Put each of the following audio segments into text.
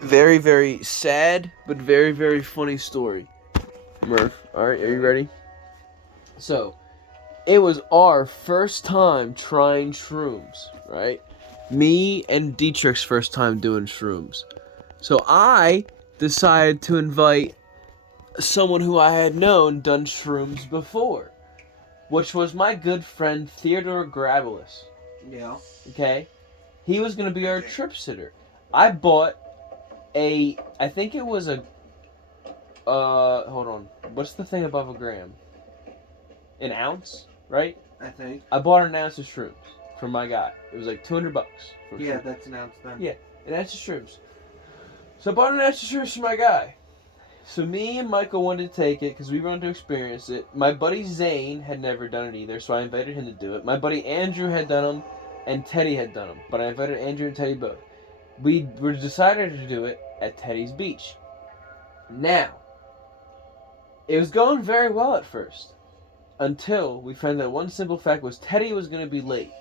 very, very sad, but very, very funny story. Murph, alright, are you ready? So, it was our first time trying shrooms, right? Me and Dietrich's first time doing shrooms. So I decided to invite someone who I had known done shrooms before, which was my good friend Theodore Grabelis. Yeah. Okay? He was going to be our trip sitter. I bought I think it was hold on. What's the thing above a gram? An ounce, right? I think. I bought an ounce of shrooms for my guy. It was like $200 for Yeah, shrooms. that's an ounce then. Yeah, an ounce of shrooms. So I bought an ounce of shrooms for my guy. So me and Michael wanted to take it because we wanted to experience it. My buddy Zane had never done it either, so I invited him to do it. My buddy Andrew had done them, and Teddy had done them, but I invited Andrew and Teddy both. We were decided to do it at Teddy's Beach. Now, it was going very well at first, until we found out one simple fact was Teddy was going to be late,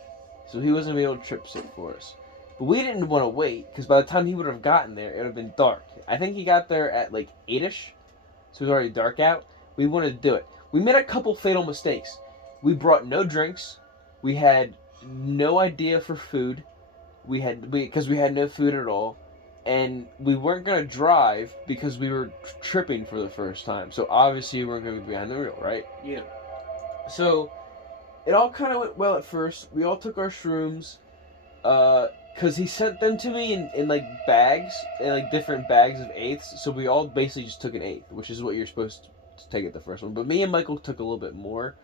so he wasn't going to be able to trip sit for us. But we didn't want to wait, because by the time he would have gotten there, it would have been dark. I think he got there at like 8ish, so it was already dark out. We wanted to do it. We made a couple fatal mistakes. We brought no drinks. We had no idea for food. Because we had no food at all. And we weren't going to drive because we were tripping for the first time. So obviously we weren't going to be behind the wheel, right? Yeah. So it all kind of went well at first. We all took our shrooms. Because he sent them to me in like bags, in like different bags of eighths. So we all basically just took an eighth, which is what you're supposed to take at the first one. But me and Michael took a little bit more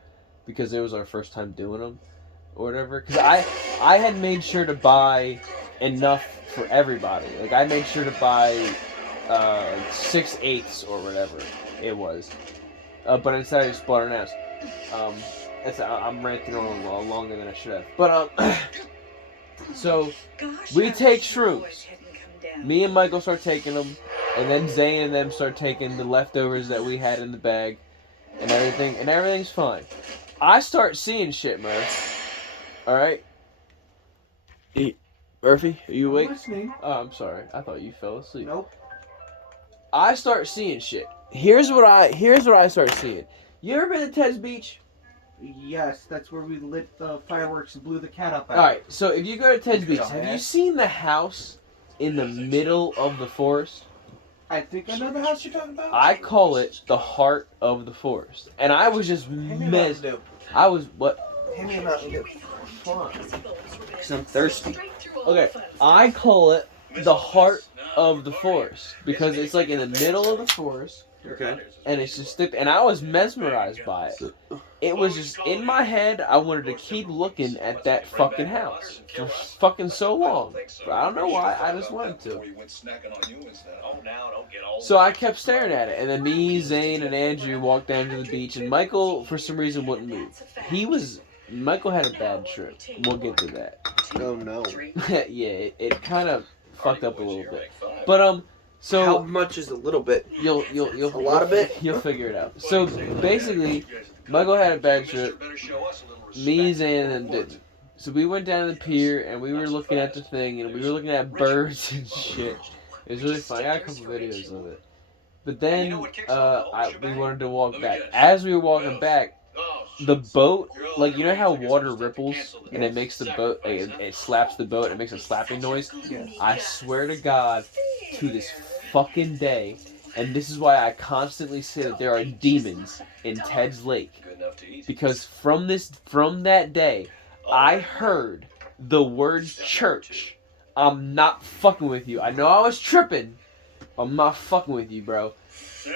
because it was our first time doing them or whatever. Because I had made sure to buy enough for everybody. Like I made sure to buy 6/8 or whatever it was. But instead I just bought an ounce. I'm ranting on longer than I should have. But so we take shrooms. Me and Michael start taking them, and then Zane and them start taking the leftovers that we had in the bag, and everything's fine. I start seeing shit, Murph. All right. Murphy, are you awake? I'm listening. Oh, I'm sorry. I thought you fell asleep. Nope. I start seeing shit. Here's what I start seeing. You ever been to Ted's Beach? Yes, that's where we lit the fireworks and blew the cat up at. Alright, so if you go to Ted's Beach, have you seen the house in the middle of the forest? I think I know the house you're talking about. I call it the heart of the forest. And I was just I was, what? Hand me a Mountain Dew. Hold on. Because I'm thirsty. Okay, I call it the heart of the forest. Because it's like in the middle of the forest. Okay. And it's just thick, and I was mesmerized by it. It was just in my head. I wanted to keep looking at that fucking house for fucking so long. But I don't know why. I just wanted to. So I kept staring at it, and then me, Zane, and Andrew walked down to the beach, and Michael, for some reason, wouldn't move. Michael had a bad trip. We'll get to that. Oh no. Yeah, it kind of fucked up a little bit. But so how much is a little bit? You'll a lot of it. You'll figure it out. So basically, Michael had a bad trip. Me, Zane, and them didn't. So we went down to the pier and we were looking at the thing and we were looking at birds and shit. It was really fun. I got a couple videos of it. But then we wanted to walk back. As we were walking back, the boat, like, you know how water ripples and it makes the boat, it slaps the boat and it makes a slapping noise? Yes. I swear to God, to this fucking day, and this is why I constantly say that there are demons in Ted's Lake, because from that day, I heard the word church. I'm not fucking with you. I know I was tripping. I'm not fucking with you, bro.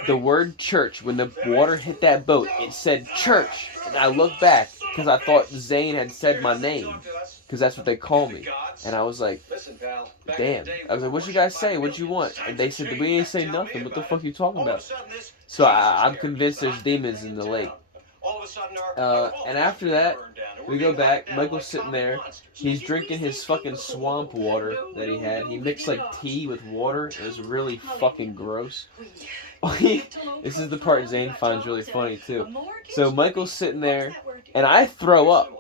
The word church, when the water hit that boat, it said church. And I looked back because I thought Zane had said my name, because that's what they call me. And I was like, damn. I was like, what you guys say? What you want? And they said, we ain't say nothing. What the fuck are you talking about? So I'm convinced there's demons in the lake. And after that, we go back. Michael's sitting there. He's drinking his fucking swamp water that he had. He mixed like tea with water. It was really fucking gross. This is the part Zane finds really funny too. So Michael's sitting there, and I throw up.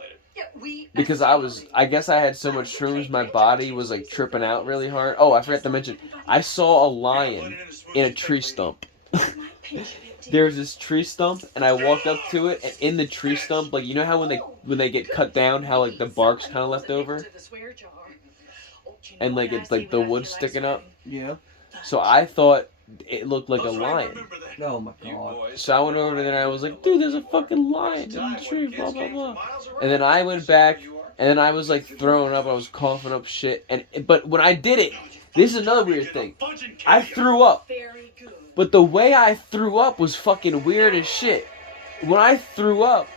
because I guess I had so much shrooms, my body was like tripping out really hard. Oh, I forgot to mention, I saw a lion in a tree stump. There's this tree stump, and I walked up to it, and in the tree stump, like, you know how when they get cut down, how like the bark's kind of left over, and like it's like the wood sticking up. Yeah. So I thought it looked like a lion. Oh my god. So I went over there and I was like, dude, there's a fucking lion in the tree, blah blah blah. And then I went back, and then I was like throwing up, I was coughing up shit, but when I did it, this is another weird thing. I threw up. But the way I threw up was fucking weird as shit. When I threw up,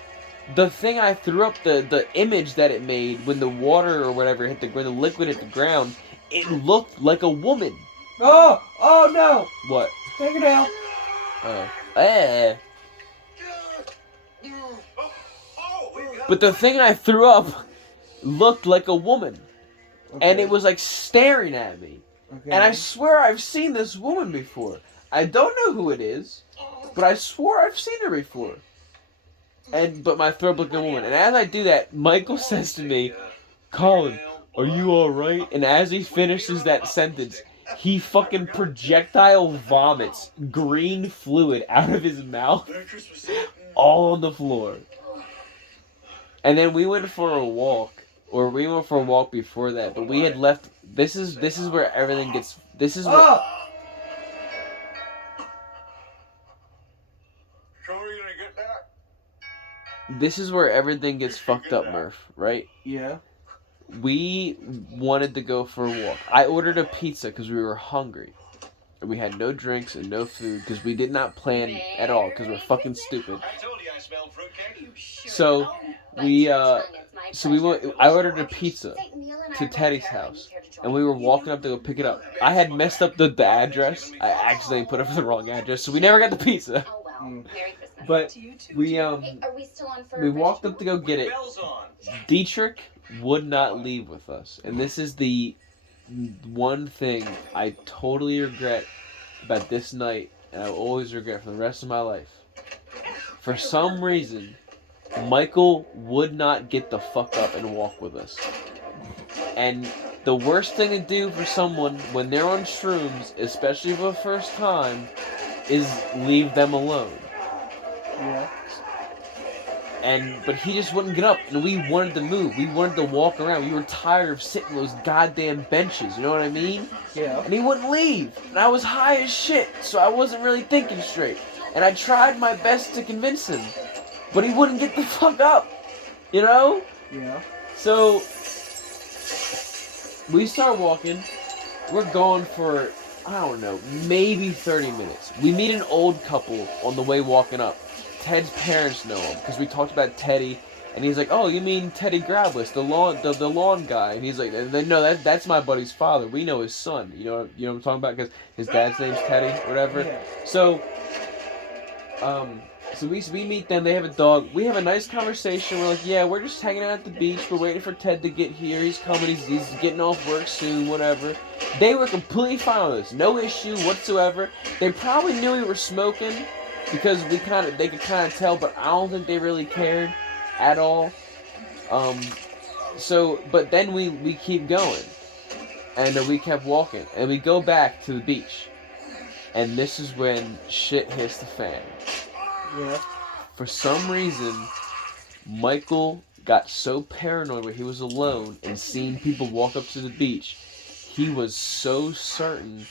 the thing I threw up, the image that it made when the water or whatever hit when the liquid hit the ground, it looked like a woman. Oh! Oh no! What? Take it out. Oh. But the thing I threw up looked like a woman. Okay. And it was like staring at me. Okay. And I swear I've seen this woman before. I don't know who it is, but I swore I've seen her before. But my throat looked like a woman. And as I do that, Michael says to me, Colin, are you alright? And as he finishes that sentence, he fucking projectile vomits green fluid out of his mouth all on the floor. And then we went for a walk. Or we went for a walk before that, but we had left. This is where everything gets. This is where. This is where everything gets fucked up, Murph. Right? Yeah. We wanted to go for a walk. I ordered a pizza because we were hungry, and we had no drinks and no food because we did not plan at all because we're fucking stupid. So I ordered a pizza to Teddy's house, and we were walking up to go pick it up. I had messed up the address. I accidentally put up the wrong address, so we never got the pizza. But we walked up to go get it. Dietrich would not leave with us, and this is the one thing I totally regret about this night, and I will always regret for the rest of my life. For some reason, Michael would not get the fuck up and walk with us. And the worst thing to do for someone when they're on shrooms, especially for the first time, is leave them alone. Yeah. But he just wouldn't get up, and we wanted to move. We wanted to walk around. We were tired of sitting on those goddamn benches, you know what I mean? Yeah. And he wouldn't leave. And I was high as shit, so I wasn't really thinking straight. And I tried my best to convince him, but he wouldn't get the fuck up, you know? Yeah. So we start walking. We're going for, I don't know, maybe 30 minutes. We meet an old couple on the way walking up. Ted's parents know him because we talked about Teddy, and he's like, "Oh, you mean Teddy Grabless, the lawn guy?" And he's like, "No, that's my buddy's father. We know his son. You know what I'm talking about because his dad's name's Teddy, whatever." Yeah. So we meet them. They have a dog. We have a nice conversation. We're like, "Yeah, we're just hanging out at the beach. We're waiting for Ted to get here. He's coming. He's getting off work soon. Whatever." They were completely fine with us. No issue whatsoever. They probably knew we were smoking. Because they could kind of tell, but I don't think they really cared at all. But then we keep going, and we kept walking, and we go back to the beach, and this is when shit hits the fan. Yeah. For some reason, Michael got so paranoid when he was alone and seeing people walk up to the beach, he was so certain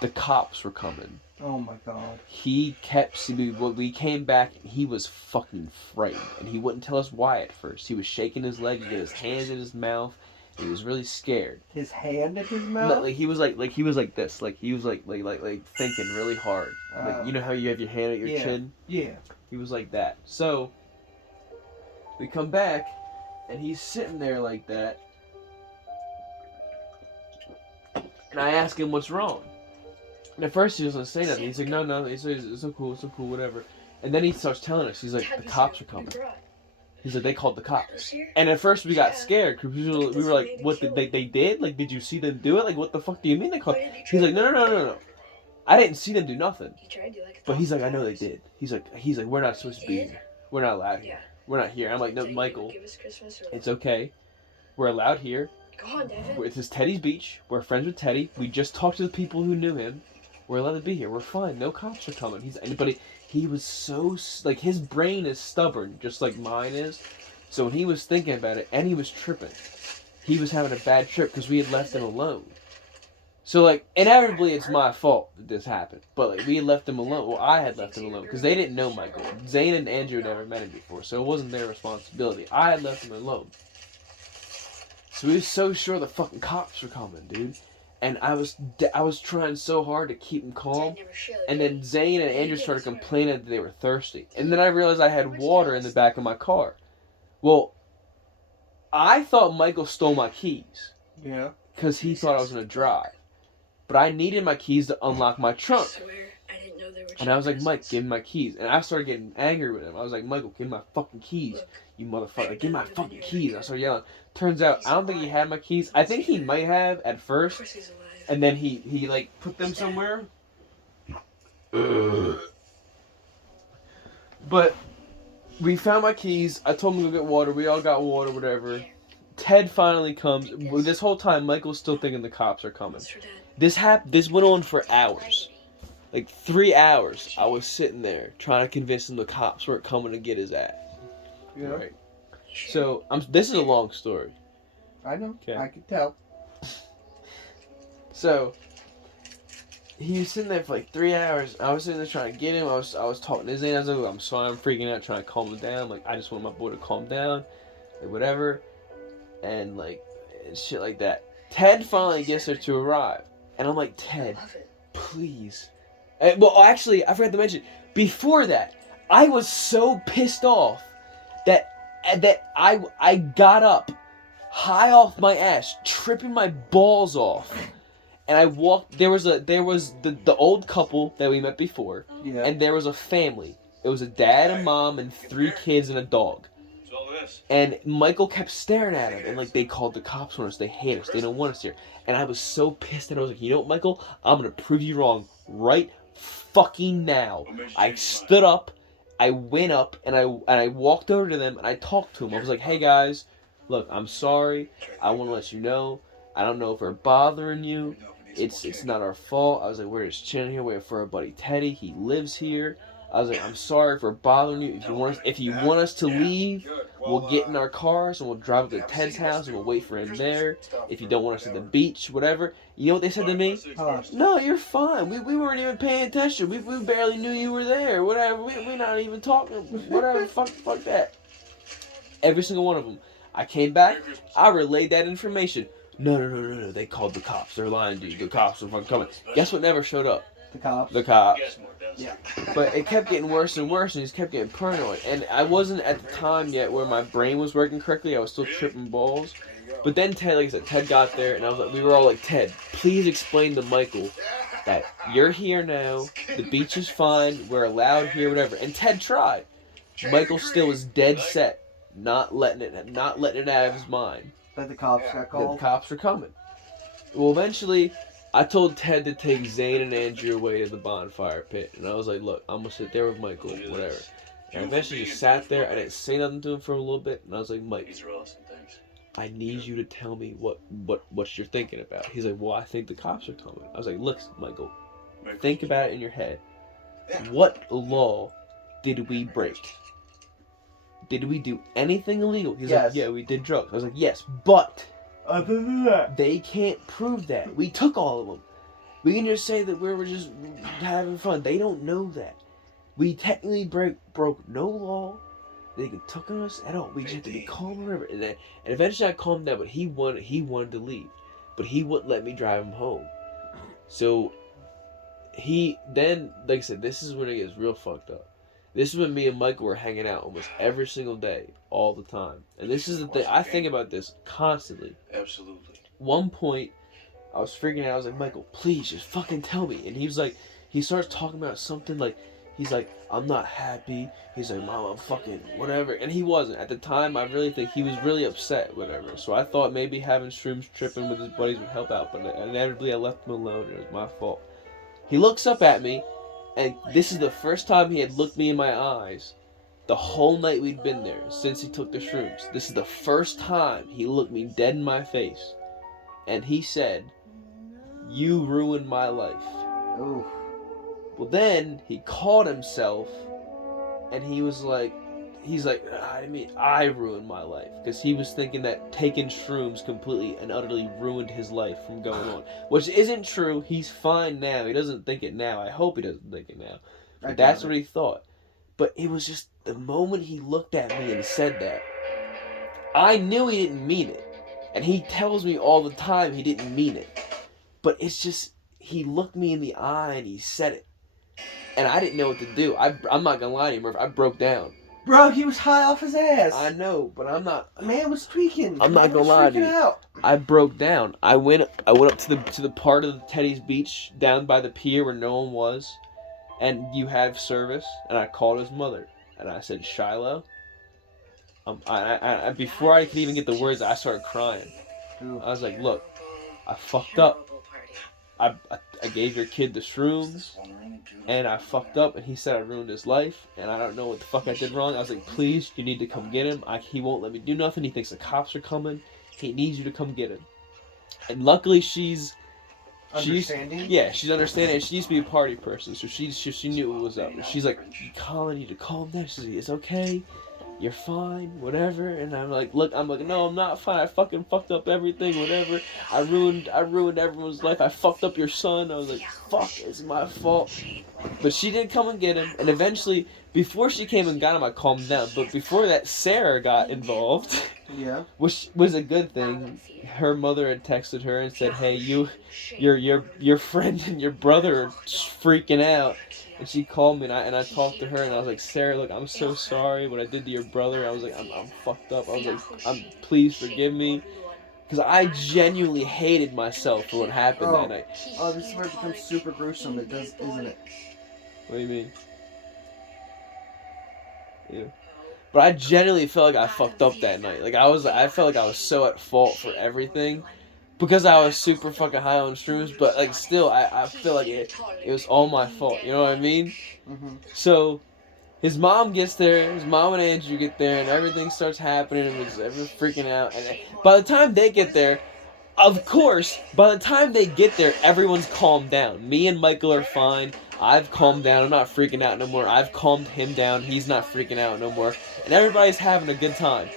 the cops were coming. Oh my god. We came back, and he was fucking frightened, and he wouldn't tell us why at first. He was shaking his leg, he had his hands in his mouth, and he was really scared. His hand in his mouth? He was like this, like he was like thinking really hard. Like, you know how you have your hand at your chin? Yeah. He was like that. So we come back, and he's sitting there like that, and I ask him what's wrong. And at first he doesn't say nothing. He's like, no, it's so cool, whatever. And then he starts telling us, he's like, the cops are coming. He's like, they called the cops. And at first we got scared, because we were like, what, they did? Like, did you see them do it? Like, what the fuck do you mean they called? He's like, no. I didn't see them do nothing. But he's like, I know they did. He's like, we're not supposed to be here. We're not allowed here. We're not here. I'm like, no, Did he Michael, give us Christmas or it's okay. We're allowed here. Go on, David. This is Teddy's beach. We're friends with Teddy. We just talked to the people who knew him. We're allowed to be here. We're fine. No cops are coming. He was so, like, his brain is stubborn, just like mine is. So when he was thinking about it, and he was tripping, he was having a bad trip because we had left him alone. So, like, inevitably it's my fault that this happened. But, like, we had left him alone. Well, I had left him alone because they didn't know Michael. Zane and Andrew had never met him before, so it wasn't their responsibility. I had left him alone. So we were so sure the fucking cops were coming, dude. And I was trying so hard to keep him calm. And then Zane and Andrew started complaining that they were thirsty. And then I realized I had water in the back of my car. Well, I thought Michael stole my keys. Yeah. Because he thought I was going to drive. But I needed my keys to unlock my trunk. And I was like, Mike, give me my keys. And I started getting angry with him. I was like, Michael, give me my fucking keys. You motherfucker. Give me my fucking keys. I started yelling. Turns out, I don't think he had my keys. I think he might have at first. And then he like, put them somewhere. But we found my keys. I told him to go get water. We all got water, whatever. Ted finally comes. This whole time, Michael's still thinking the cops are coming. This went on for hours. Like 3 hours. I was sitting there trying to convince him the cops weren't coming to get his ass. Yeah. Right. So this is a long story. I know. Okay. I can tell. So he was sitting there for like 3 hours. I was sitting there trying to get him. I was talking to Zane. I was like, I'm sorry, I'm freaking out, trying to calm him down. Like, I just want my boy to calm down, like whatever, and like shit like that. Ted finally gets there to arrive, and I'm like, Ted, please. Well, actually, I forgot to mention. Before that, I was so pissed off that I got up, high off my ass, tripping my balls off, and I walked. There was the old couple that we met before, Yeah. and there was a family. It was a dad, a mom, and 3 kids and a dog. And Michael kept staring at him, and like they called the cops on us. They hate us. They don't want us here. And I was so pissed, and I was like, you know what, Michael? I'm gonna prove you wrong right fucking now. I stood up, I went up, and I walked over to them, and I talked to them. I was like, hey guys, look, I'm sorry. I want to let you know. I don't know if we're bothering you. It's not our fault. I was like, we're just chilling here waiting for our buddy Teddy. He lives here. I was like, I'm sorry for bothering you. If you want us to leave, we'll get in our cars and we'll drive up to Ted's house and we'll wait for him there. If you don't want us at the beach, whatever. You know what they said to me? No, you're fine. We weren't even paying attention. We barely knew you were there. Whatever. We're not even talking. Whatever. Fuck that. Every single one of them. I came back. I relayed that information. No. They called the cops. They're lying to you. The cops are fucking coming. Guess what never showed up? The cops. The cops. Yeah. But it kept getting worse and worse, and he just kept getting paranoid. And I wasn't at the time yet where my brain was working correctly. I was still tripping balls. But then Ted, like I said, Ted got there, and I was like, we were all like, Ted, please explain to Michael that you're here now. The beach is fine. We're allowed here, whatever. And Ted tried. Michael still was dead set, not letting it out of his mind. That the cops got That called. the cops were coming. Well, eventually, I told Ted to take Zane and Andrew away to the bonfire pit. And I was like, look, I'm going to sit there with Michael, whatever. And I eventually just sat there. I didn't say nothing to him for a little bit. And I was like, Mike, I need you to tell me what you're thinking about. He's like, well, I think the cops are coming. I was like, look, Michael, think about it in your head. What law did we break? Did we do anything illegal? He's Yes. like, yeah, we did drugs. I was like, yes, but Other than that. they can't prove that. We took all of them. We can just say that we were just having fun. They don't know that. We technically broke no law. They took on us at all. We just had to be calm or whatever. And eventually I calmed down, but he wanted to leave. But he wouldn't let me drive him home. So he then, like I said, this is when it gets real fucked up. This is when me and Michael were hanging out almost every single day, all the time. And this is the thing, I think about this constantly. Absolutely. One point, I was freaking out. I was like, Michael, please, just fucking tell me. And he was like, he starts talking about something like, he's like, I'm not happy. He's like, Mom, I'm fucking whatever. And he wasn't. At the time, I really think he was really upset, whatever. So I thought maybe having shrooms tripping with his buddies would help out. But inevitably, I left him alone, and it was my fault. He looks up at me, and this is the first time he had looked me in my eyes the whole night we'd been there, since he took the shrooms, this is the first time he looked me dead in my face. And he said, "You ruined my life." Ooh. Well, then he caught himself, and he's like, I mean, I ruined my life. Because he was thinking that taking shrooms completely and utterly ruined his life from going on. Which isn't true. He's fine now. He doesn't think it now. I hope he doesn't think it now. But that's what he thought. But it was just the moment he looked at me and said that, I knew he didn't mean it. And he tells me all the time he didn't mean it. But it's just, he looked me in the eye and he said it. And I didn't know what to do. I'm not going to lie to you, Murph. I broke down. Bro, he was high off his ass. I know, but I'm not. Man was tweaking. I'm not gonna lie to you. Out. I broke down. I went up to the part of the Teddy's Beach down by the pier where no one was, and you have service. And I called his mother, and I said, "Shiloh." I before I could even get the words, I started crying. Ooh. I was like, "Look, I fucked up. I gave your kid the shrooms, and I fucked up, and he said I ruined his life, and I don't know what the fuck I did wrong." I was like, "Please, you need to come get him. He won't let me do nothing. He thinks the cops are coming. He needs you to come get him." And luckily she's understanding. She's understanding. She used to be a party person, so she knew what was up. And she's like, "Colin, you need to calm down." She's like, "It's okay. You're fine, whatever." And I'm like, "No, I'm not fine. I fucking fucked up everything, whatever. I ruined everyone's life. I fucked up your son." I was like, "Fuck, it's my fault." But she did come and get him, and eventually, before she came and got him, I calmed down. But before that, Sarah got involved. Yeah. Which was a good thing. Her mother had texted her and said, "Hey, your friend and your brother are freaking out." And she called me, and I talked to her, and I was like, "Sarah, look, I'm so sorry what I did to your brother." I was like, I'm fucked up. I was like, please forgive me. Because I genuinely hated myself for what happened that night. Oh, this is where it becomes super gruesome, isn't it? What do you mean? Yeah. But I genuinely felt like I fucked up that night. Like, I felt like I was so at fault for everything. Because I was super fucking high on shrooms, but like still, I feel like it was all my fault. You know what I mean? Mm-hmm. So, his mom gets there, his mom and Andrew get there, and everything starts happening, and everyone's freaking out. And by the time they get there, of course, by the time they get there, everyone's calmed down. Me and Michael are fine. I've calmed down. I'm not freaking out no more. I've calmed him down. He's not freaking out no more. And everybody's having a good time.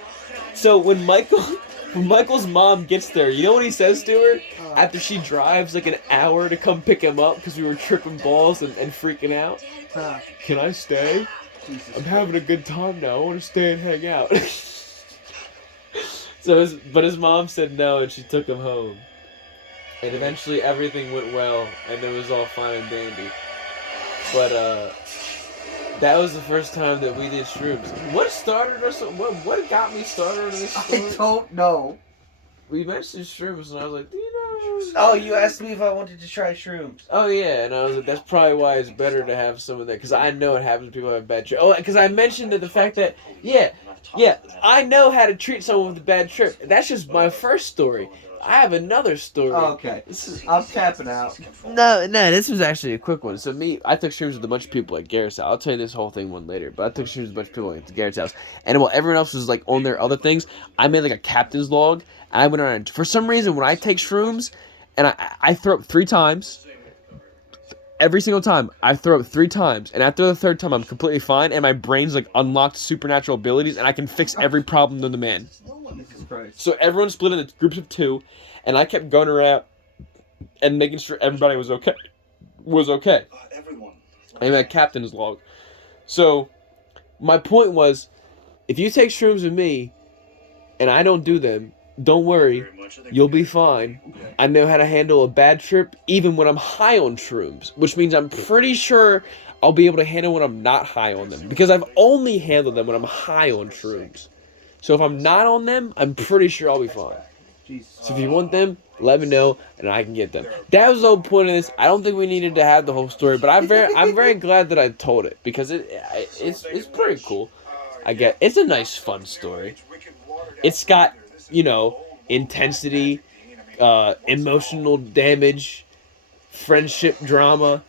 So when Michael's mom gets there, you know what he says to her? After she drives like an hour to come pick him up because we were tripping balls and freaking out. "Can I stay? I'm having a good time now. I want to stay and hang out." But his mom said no, and she took him home. And eventually everything went well, and it was all fine and dandy. But that was the first time that we did shrooms. What started us? What got me started on this story? I don't know. We mentioned shrooms, and I was like, "Do you know?" Oh, you asked me if I wanted to try shrooms. Oh yeah, and I was like, "That's probably why it's better to have some of that," because I know it happens to people who have bad trip. Oh, because I mentioned the fact that yeah, I know how to treat someone with a bad trip. That's just my first story. I have another story. Oh, okay. I'm tapping out. No, this was actually a quick one. So I took shrooms with a bunch of people at Garrett's house. I'll tell you this whole thing one later, but I took shrooms with a bunch of people at Garrett's house. And while everyone else was like on their other things, I made like a captain's log, and I went around. For some reason, when I take shrooms, and I throw up 3 times, every single time, I throw up 3 times, and after the 3rd time, I'm completely fine, and my brain's like unlocked supernatural abilities, and I can fix every problem known to man. So everyone split into groups of 2, and I kept going around and making sure everybody was okay. I made a captain's log. So my point was, if you take shrooms with me, and I don't do them, don't worry, you'll be fine. I know how to handle a bad trip even when I'm high on shrooms, which means I'm pretty sure I'll be able to handle when I'm not high on them, because I've only handled them when I'm high on shrooms. So if I'm not on them, I'm pretty sure I'll be fine. So if you want them, let me know, and I can get them. That was the whole point of this. I don't think we needed to have the whole story, but I'm very glad that I told it, because it's pretty cool. It's a nice, fun story. It's got, intensity, emotional damage, friendship drama.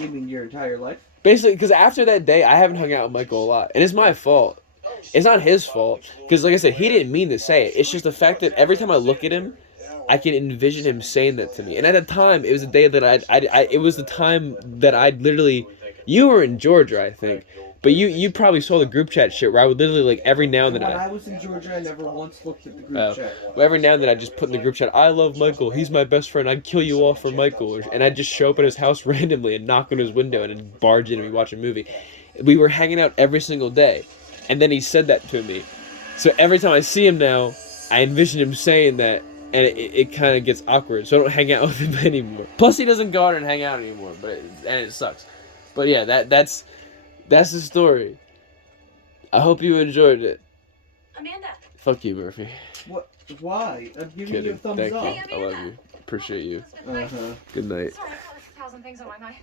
You mean your entire life? Basically, because after that day, I haven't hung out with Michael a lot, and it's my fault. It's not his fault, because like I said, he didn't mean to say it. It's just the fact that every time I look at him, I can envision him saying that to me. And at the time, it was a day that it was the time that I'd literally, you were in Georgia, I think, but you probably saw the group chat shit where I would literally like every now and then When I was in Georgia, I never once looked at the group chat. every now and then I just put in the group chat, I love Michael, he's my best friend, I'd kill you all for Michael, and I'd just show up at his house randomly and knock on his window and then barge in and we watch a movie. We were hanging out every single day, and then he said that to me. So every time I see him now, I envision him saying that, and it kind of gets awkward, so I don't hang out with him anymore. Plus, he doesn't go out and hang out anymore, and it sucks. But yeah, that's the story. I hope you enjoyed it. Amanda. Fuck you, Murphy. What? Why? I'm giving Kidding. you a thumbs Thank up. you. I love you. Appreciate you. Uh-huh. Good night. Sorry, I've got 1,000 things on my mind.